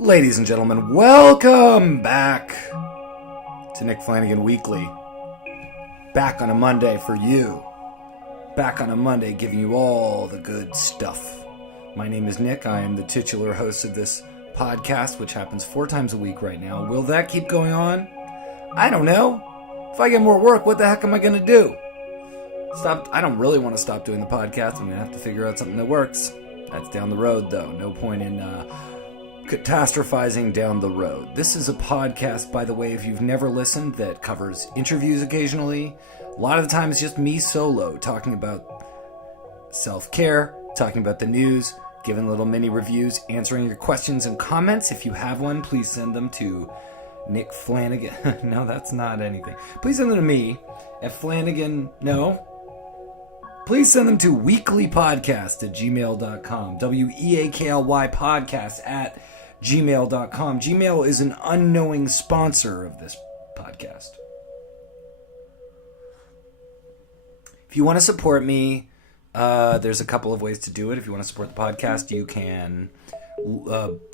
Ladies and gentlemen, welcome back to Nick Flanagan Weekly. Back on a Monday for you. Back on a Monday giving you all the good stuff. My name is Nick. I am the titular host of this podcast, which happens 4 times a week right now. Will that keep going on? I don't know. If I get more work, what the heck am I going to do? I don't really want to stop doing the podcast. I'm going to have to figure out something that works. That's down the road, though. No point in catastrophizing down the road. This is a podcast, by the way, if you've never listened, that covers interviews occasionally. A lot of the time it's just me solo, talking about self-care, talking about the news, giving little mini reviews, answering your questions and comments. If you have one, please send them to Nick Flanagan. No, that's not anything. Please send them to me at Flanagan. No. Please send them to weaklypodcast@gmail.com. WEAKLY podcast at gmail.com. Gmail is an unknowing sponsor of this podcast. If you want to support me, there's a couple of ways to do it. If you want to support the podcast, you can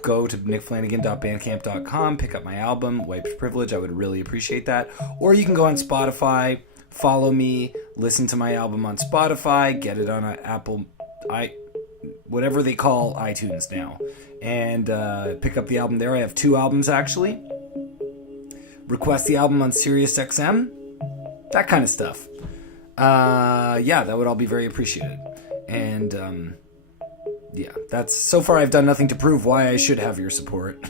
go to nickflanagan.bandcamp.com, pick up my album, Wiped Privilege. I would really appreciate that. Or you can go on Spotify, follow me, listen to my album on Spotify, get it on Apple, whatever they call iTunes now, and pick up the album there. I have 2 albums, actually. Request the album on SiriusXM, that kind of stuff. Yeah, that would all be very appreciated. And yeah, that's, so far I've done nothing to prove why I should have your support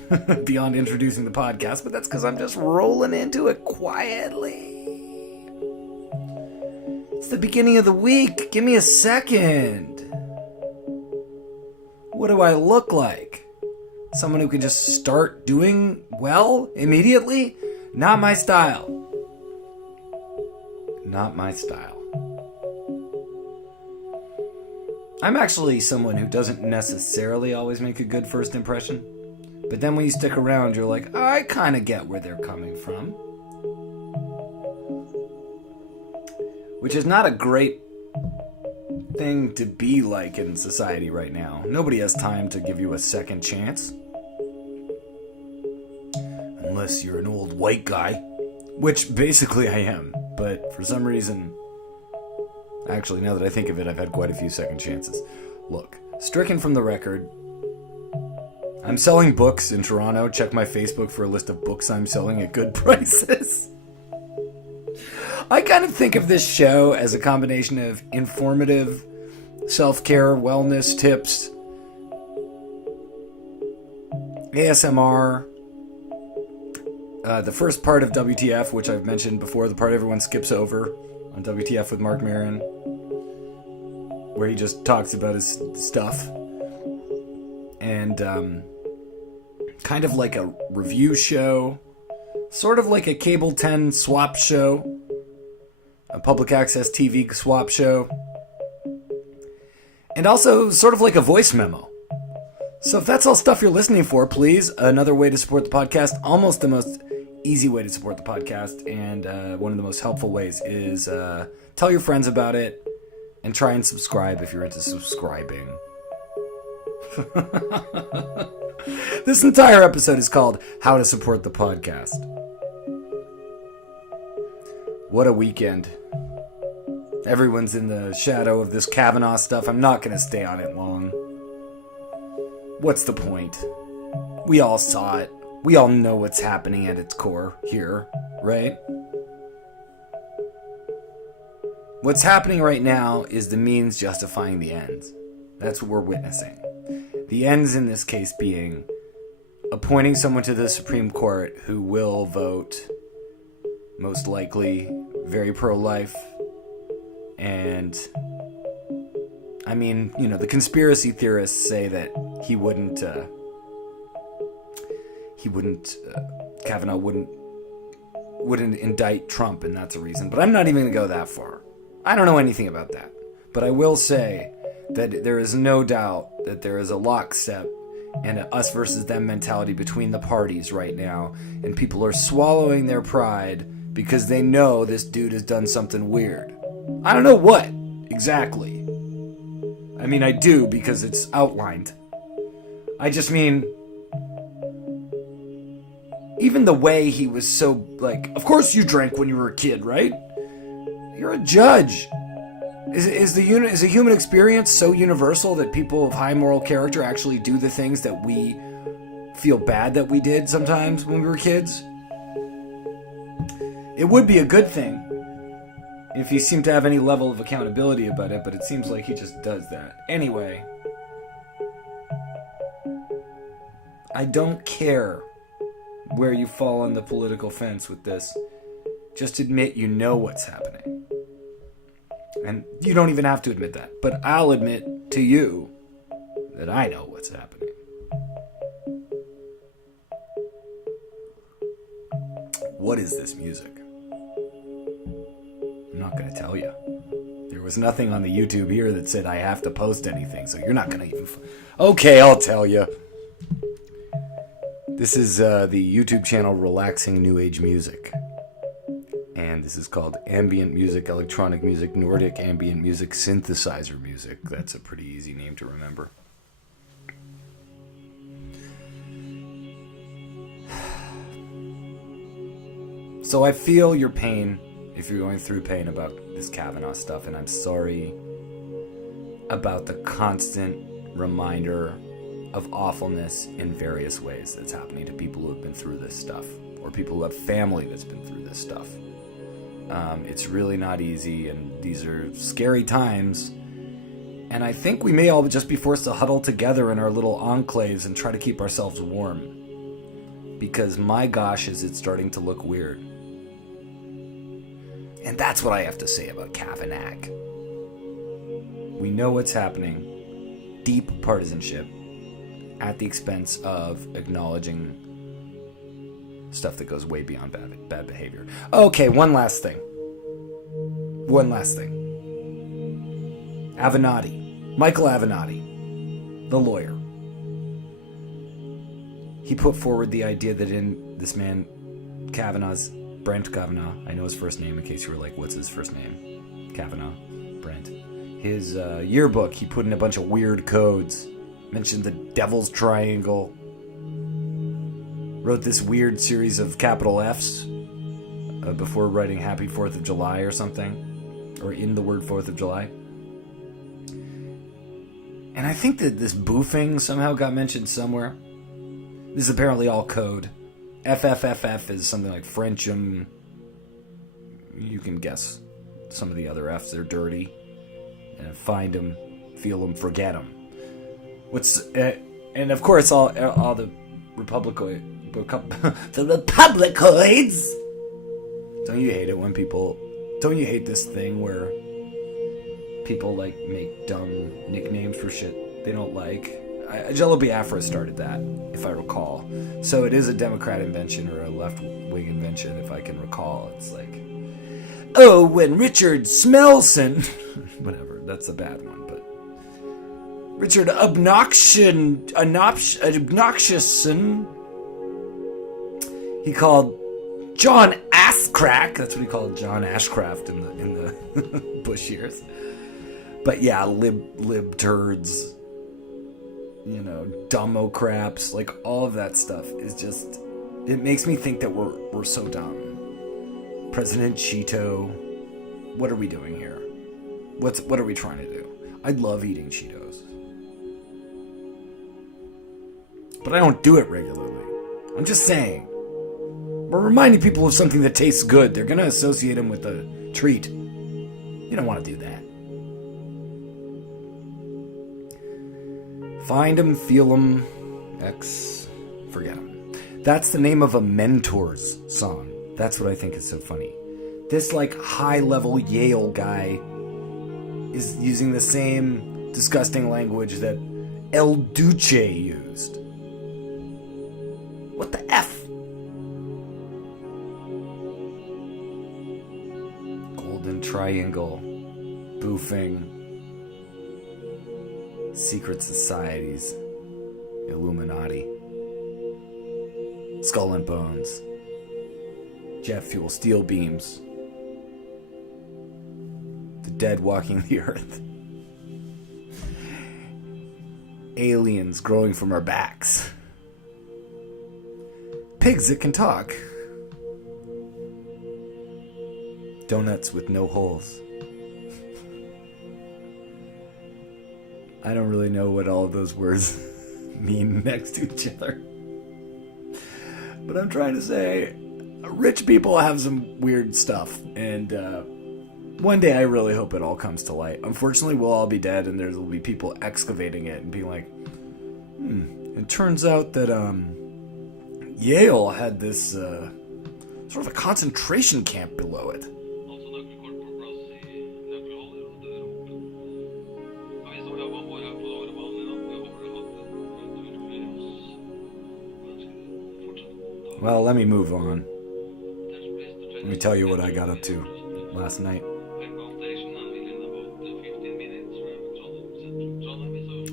beyond introducing the podcast, but that's because I'm just rolling into it quietly. It's the beginning of the week. Give me a second. What do I look like? Someone who can just start doing well immediately? Not my style. Not my style. I'm actually someone who doesn't necessarily always make a good first impression. But then when you stick around, you're like, I kind of get where they're coming from. Which is not a great thing to be like in society right now. Nobody has time to give you a second chance. Unless you're an old white guy. Which basically I am. But for some reason, actually, now that I think of it, I've had quite a few second chances. Look, stricken from the record. I'm selling books in Toronto. Check my Facebook for a list of books I'm selling at good prices. I kind of think of this show as a combination of informative self-care, wellness tips, ASMR, the first part of WTF, which I've mentioned before, the part everyone skips over on WTF with Mark Maron, where he just talks about his stuff, and kind of like a review show, sort of like a Cable 10 swap show, a public access TV swap show, and also sort of like a voice memo. So if that's all stuff you're listening for, please, another way to support the podcast, almost the most easy way to support the podcast, and one of the most helpful ways is tell your friends about it, and try and subscribe if you're into subscribing. This entire episode is called How to Support the Podcast. What a weekend. Everyone's in the shadow of this Kavanaugh stuff. I'm not going to stay on it long. What's the point? We all saw it. We all know what's happening at its core here, right? What's happening right now is the means justifying the ends. That's what we're witnessing. The ends in this case being appointing someone to the Supreme Court who will vote, most likely, very pro-life. And, I mean, you know, the conspiracy theorists say that Kavanaugh wouldn't indict Trump, and that's a reason. But I'm not even going to go that far. I don't know anything about that. But I will say that there is no doubt that there is a lockstep and an us versus them mentality between the parties right now. And people are swallowing their pride because they know this dude has done something weird. I don't know what exactly. I mean, I do because it's outlined. I just mean, even the way he was so, like, of course you drank when you were a kid, right? You're a judge. Is the human experience so universal that people of high moral character actually do the things that we feel bad that we did sometimes when we were kids? It would be a good thing if he seemed to have any level of accountability about it, but it seems like he just does that. Anyway, I don't care where you fall on the political fence with this. Just admit you know what's happening. And you don't even have to admit that, but I'll admit to you that I know what's happening. What is this music? I'm not going to tell you. There was nothing on the YouTube here that said I have to post anything, so you're not going to even... Okay, I'll tell you. This is the YouTube channel Relaxing New Age Music. And this is called Ambient Music, Electronic Music, Nordic Ambient Music, Synthesizer Music. That's a pretty easy name to remember. So I feel your pain if you're going through pain about this Kavanaugh stuff, and I'm sorry about the constant reminder of awfulness in various ways that's happening to people who have been through this stuff, or people who have family that's been through this stuff. It's really not easy, and these are scary times, and I think we may all just be forced to huddle together in our little enclaves and try to keep ourselves warm, because my gosh, is it starting to look weird. And that's what I have to say about Kavanaugh. We know what's happening. Deep partisanship at the expense of acknowledging stuff that goes way beyond bad behavior. Okay, one last thing. Michael Avenatti, the lawyer. He put forward the idea that in this man Brent Kavanaugh, I know his first name in case you were like, what's his first name? Kavanaugh, Brent. His yearbook, he put in a bunch of weird codes, mentioned the Devil's Triangle, wrote this weird series of capital F's before writing Happy 4th of July or something, or in the word 4th of July. And I think that this boofing somehow got mentioned somewhere. This is apparently all code. FFFF is something like French, and you can guess some of the other F's. They're dirty. And find them, feel them, forget them. And of course, all the Republicoids. Don't you hate it when people? Don't you hate this thing where people like make dumb nicknames for shit they don't like? Jello Biafra started that, if I recall. So it is a Democrat invention or a left-wing invention, if I can recall. It's like, oh, when Richard Smelson... Whatever, that's a bad one, but... Richard Obnoxioson... He called John Asscrack, that's what he called John Ashcraft in the Bush years. But yeah, lib turds... You know, dumbo-craps, like all of that stuff is just, it makes me think that we're so dumb. President Cheeto, what are we doing here? What are we trying to do? I love eating Cheetos, but I don't do it regularly. I'm just saying, we're reminding people of something that tastes good. They're gonna associate them with a treat. You don't want to do that. Find them, feel them, forget them. That's the name of a Mentors song. That's what I think is so funny. This like high-level Yale guy is using the same disgusting language that El Duce used. What the F? Golden Triangle, boofing. Secret societies, Illuminati, Skull and Bones, jet fuel, steel beams, the dead walking the earth, aliens growing from our backs, pigs that can talk. Donuts with no holes. I don't really know what all of those words mean next to each other. But I'm trying to say, rich people have some weird stuff. And one day I really hope it all comes to light. Unfortunately, we'll all be dead and there will be people excavating it and being like, it turns out that Yale had this sort of a concentration camp below it. Well, let me move on. Let me tell you what I got up to last night.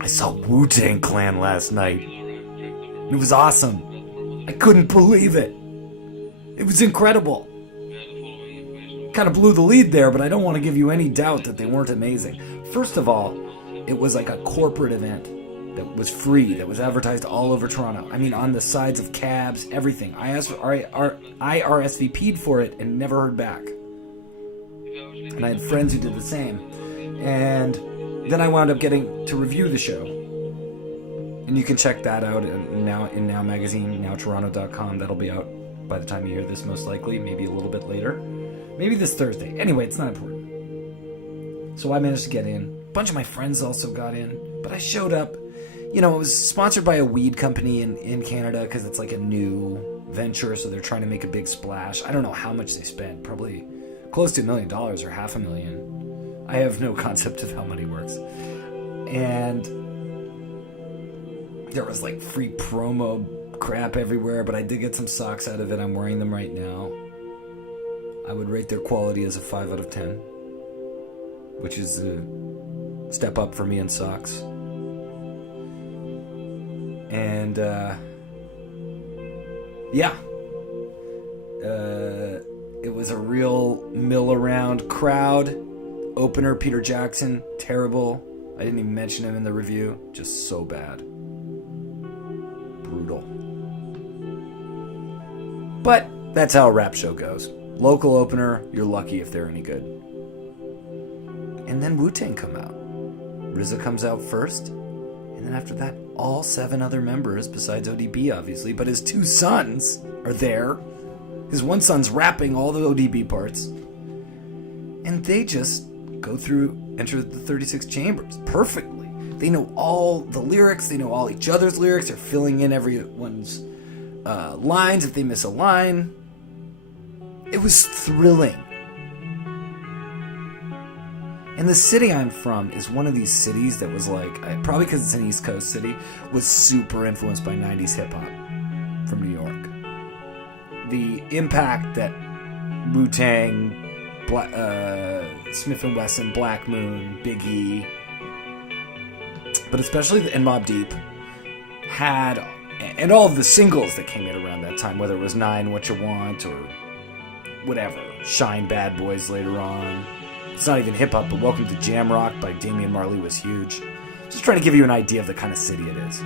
I saw Wu-Tang Clan last night. It was awesome. I couldn't believe it. It was incredible. Kind of blew the lead there, but I don't want to give you any doubt that they weren't amazing. First of all, it was like a corporate event that was free, that was advertised all over Toronto. I mean, on the sides of cabs, everything. I RSVP'd for it and never heard back. And I had friends who did the same. And then I wound up getting to review the show. And you can check that out in Now Magazine, nowtoronto.com. That'll be out by the time you hear this, most likely. Maybe a little bit later. Maybe this Thursday. Anyway, it's not important. So I managed to get in. A bunch of my friends also got in. But I showed up. You know, it was sponsored by a weed company in Canada because it's like a new venture, so they're trying to make a big splash. I don't know how much they spent. Probably close to $1 million or $500,000. I have no concept of how money works. And there was like free promo crap everywhere, but I did get some socks out of it. I'm wearing them right now. I would rate their quality as a 5 out of 10, which is a step up for me in socks. And, it was a real mill-around crowd. Opener, Peter Jackson, terrible. I didn't even mention him in the review. Just so bad. Brutal. But that's how a rap show goes. Local opener, you're lucky if they're any good. And then Wu-Tang come out. RZA comes out first. And then after that, all 7 other members, besides ODB obviously, but his 2 sons are there. His one son's rapping all the ODB parts. And they just enter the 36 chambers perfectly. They know all the lyrics, they know all each other's lyrics, they're filling in everyone's lines if they miss a line. It was thrilling. And the city I'm from is one of these cities that was like, probably because it's an East Coast city, was super influenced by 90s hip-hop from New York. The impact that Wu-Tang, Smith & Wesson, Black Moon, Big E, but especially and Mobb Deep had, and all of the singles that came in around that time, whether it was 9 What You Want or whatever, Shine Bad Boys later on. It's not even hip-hop, but Welcome to Jam Rock by Damian Marley was huge. Just trying to give you an idea of the kind of city it is.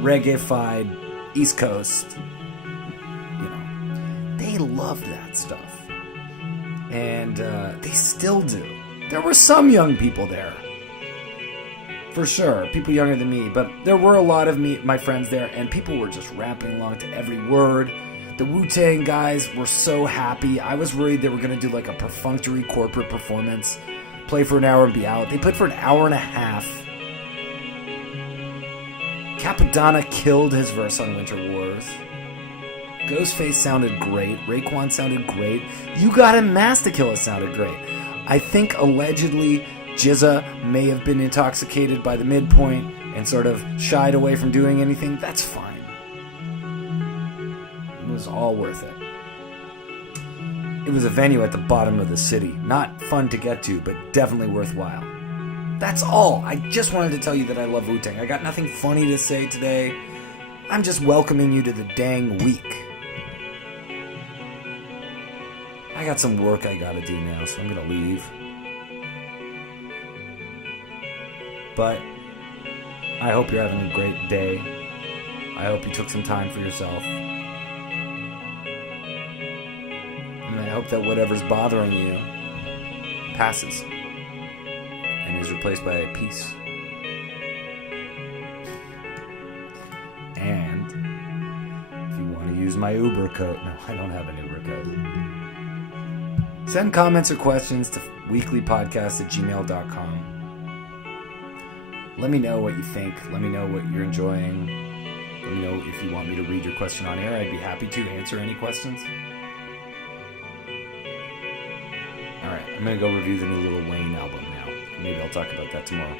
Reggae-fied, East Coast. You know, they loved that stuff. And they still do. There were some young people there. For sure, people younger than me. But there were a lot of my friends there, and people were just rapping along to every word. The Wu-Tang guys were so happy. I was worried they were going to do like a perfunctory corporate performance, play for an hour and be out. They played for an hour and a half. Capadonna killed his verse on Winter Wars. Ghostface sounded great. Raekwon sounded great. You Got Him Mastakilla sounded great. I think allegedly GZA may have been intoxicated by the midpoint and sort of shied away from doing anything. That's fine. It was all worth it. It was a venue at the bottom of the city. Not fun to get to, but definitely worthwhile. That's all. I just wanted to tell you that I love Wu-Tang. I got nothing funny to say today. I'm just welcoming you to the dang week. I got some work I gotta do now, so I'm gonna leave. But I hope you're having a great day. I hope you took some time for yourself. hope that whatever's bothering you passes and is replaced by peace. And if you want to use my Uber code, no, I don't have an Uber code. Send comments or questions to weaklypodcast@gmail.com. Let me know what you think. Let me know what you're enjoying. Let me know if you want me to read your question on air. I'd be happy to answer any questions. Alright, I'm going to go review the new Lil Wayne album now. Maybe I'll talk about that tomorrow.